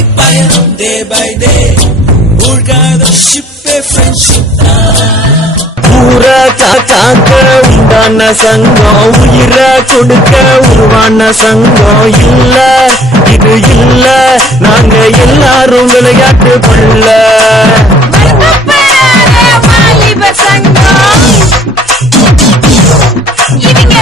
பயணம் day by day மூழ்காத ஷிப்பே friendship தான். ஊரை காக்க உண்டான சங்கம், உயிரை கொடுக்க உருவான சங்கம். இல்ல இது இல்ல, நாங்க எல்லாரும் விளையாட்டு கொள்ள. வாலிப சங்கம் இவங்க